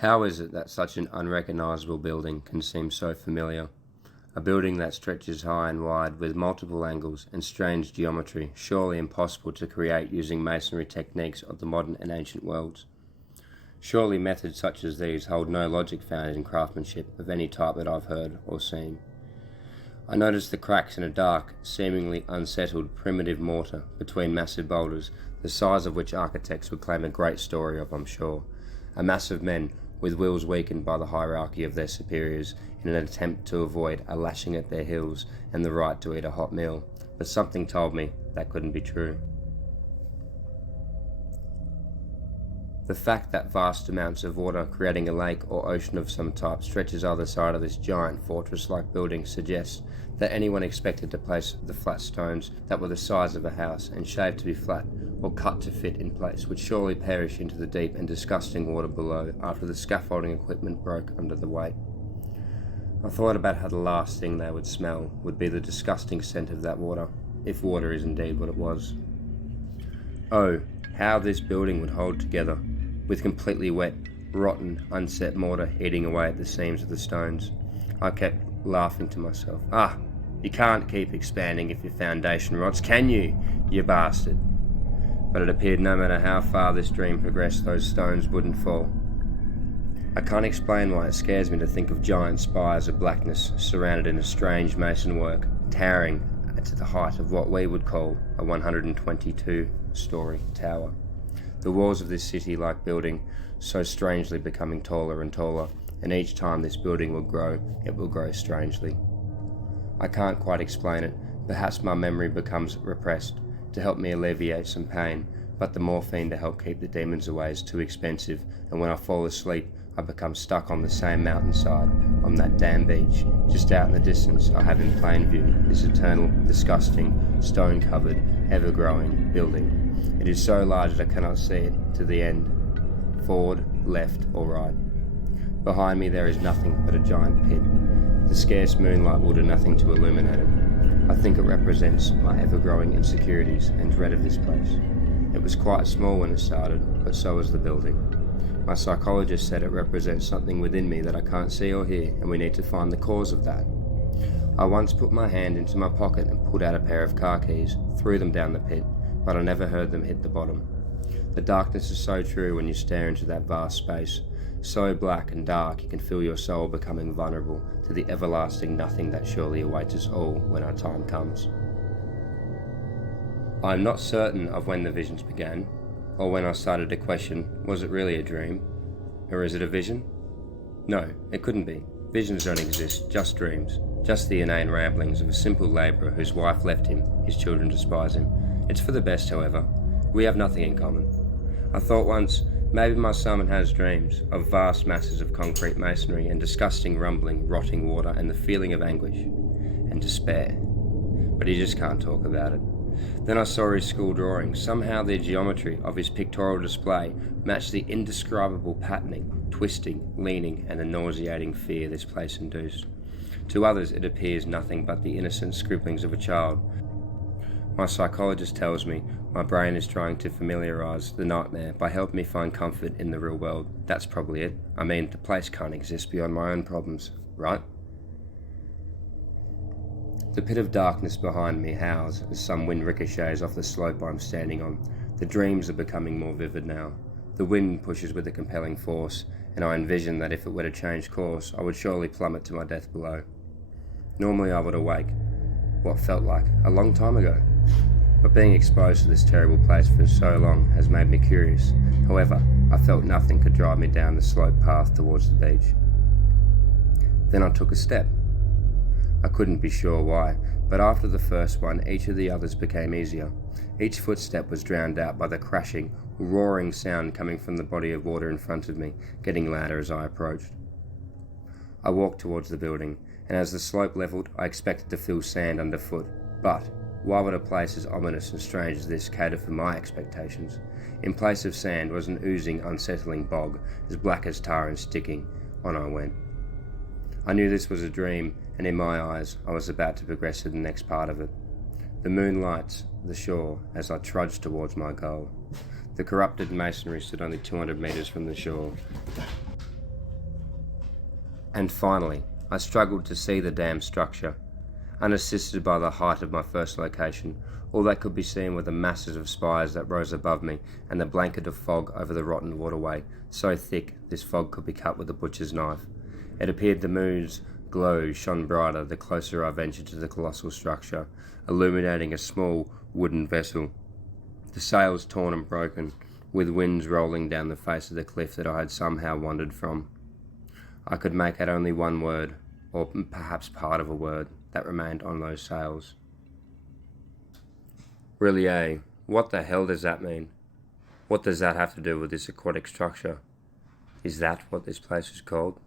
How is it that such an unrecognisable building can seem so familiar? A building that stretches high and wide with multiple angles and strange geometry, surely impossible to create using masonry techniques of the modern and ancient worlds. Surely methods such as these hold no logic found in craftsmanship of any type that I've heard or seen. I noticed the cracks in a dark, seemingly unsettled primitive mortar between massive boulders, the size of which architects would claim a great story of, I'm sure. A mass of men with wills weakened by the hierarchy of their superiors in an attempt to avoid a lashing at their heels and the right to eat a hot meal, but something told me that couldn't be true. The fact that vast amounts of water creating a lake or ocean of some type stretches either side of this giant fortress-like building suggests that anyone expected to place the flat stones that were the size of a house and shaved to be flat or cut to fit in place would surely perish into the deep and disgusting water below after the scaffolding equipment broke under the weight. I thought about how the last thing they would smell would be the disgusting scent of that water, if water is indeed what it was. Oh, how this building would hold together, with completely wet, rotten, unset mortar eating away at the seams of the stones. I kept laughing to myself. You can't keep expanding if your foundation rots, can you, you bastard? But it appeared no matter how far this dream progressed, those stones wouldn't fall. I can't explain why it scares me to think of giant spires of blackness surrounded in a strange mason work, towering to the height of what we would call a 122-story tower. The walls of this city-like building so strangely becoming taller and taller, and each time this building will grow, it will grow strangely. I can't quite explain it. Perhaps my memory becomes repressed to help me alleviate some pain, but the morphine to help keep the demons away is too expensive, and when I fall asleep, I become stuck on the same mountainside, on that damn beach. Just out in the distance, I have in plain view this eternal, disgusting, stone-covered, ever-growing building. It is so large that I cannot see it to the end, forward, left, or right. Behind me there is nothing but a giant pit. The scarce moonlight will do nothing to illuminate it. I think it represents my ever-growing insecurities and dread of this place. It was quite small when it started, but so was the building. My psychologist said it represents something within me that I can't see or hear, and we need to find the cause of that. I once put my hand into my pocket and pulled out a pair of car keys, threw them down the pit, but I never heard them hit the bottom. The darkness is so true when you stare into that vast space, so black and dark you can feel your soul becoming vulnerable to the everlasting nothing that surely awaits us all when our time comes. I am not certain of when the visions began, or when I started to question, was it really a dream? Or is it a vision? No, it couldn't be. Visions don't exist, just dreams. Just the inane ramblings of a simple labourer whose wife left him, his children despise him. It's for the best, however. We have nothing in common. I thought once, maybe my Simon has dreams of vast masses of concrete masonry and disgusting rumbling, rotting water and the feeling of anguish and despair. But he just can't talk about it. Then I saw his school drawings. Somehow the geometry of his pictorial display matched the indescribable patterning, twisting, leaning, and the nauseating fear this place induced. To others it appears nothing but the innocent scribblings of a child. My psychologist tells me my brain is trying to familiarise the nightmare by helping me find comfort in the real world. That's probably it. I mean, the place can't exist beyond my own problems, right? The pit of darkness behind me howls as some wind ricochets off the slope I'm standing on. The dreams are becoming more vivid now. The wind pushes with a compelling force, and I envision that if it were to change course, I would surely plummet to my death below. Normally I would awake, what felt like a long time ago. But being exposed to this terrible place for so long has made me curious. However, I felt nothing could drive me down the slope path towards the beach. Then I took a step. I couldn't be sure why, but after the first one, each of the others became easier. Each footstep was drowned out by the crashing, roaring sound coming from the body of water in front of me, getting louder as I approached. I walked towards the building, and as the slope levelled, I expected to feel sand underfoot. But why would a place as ominous and strange as this cater for my expectations? In place of sand was an oozing, unsettling bog, as black as tar and sticking. On I went. I knew this was a dream, and in my eyes, I was about to progress to the next part of it. The moon lights the shore as I trudged towards my goal. The corrupted masonry stood only 200 metres from the shore. And finally, I struggled to see the damn structure. Unassisted by the height of my first location, all that could be seen were the masses of spires that rose above me and the blanket of fog over the rotten waterway, so thick this fog could be cut with a butcher's knife. It appeared the moon's glow shone brighter the closer I ventured to the colossal structure, illuminating a small wooden vessel. The sails torn and broken, with winds rolling down the face of the cliff that I had somehow wandered from. I could make out only one word, or perhaps part of a word, that remained on those sails. Really, what the hell does that mean? What does that have to do with this aquatic structure? Is that what this place is called?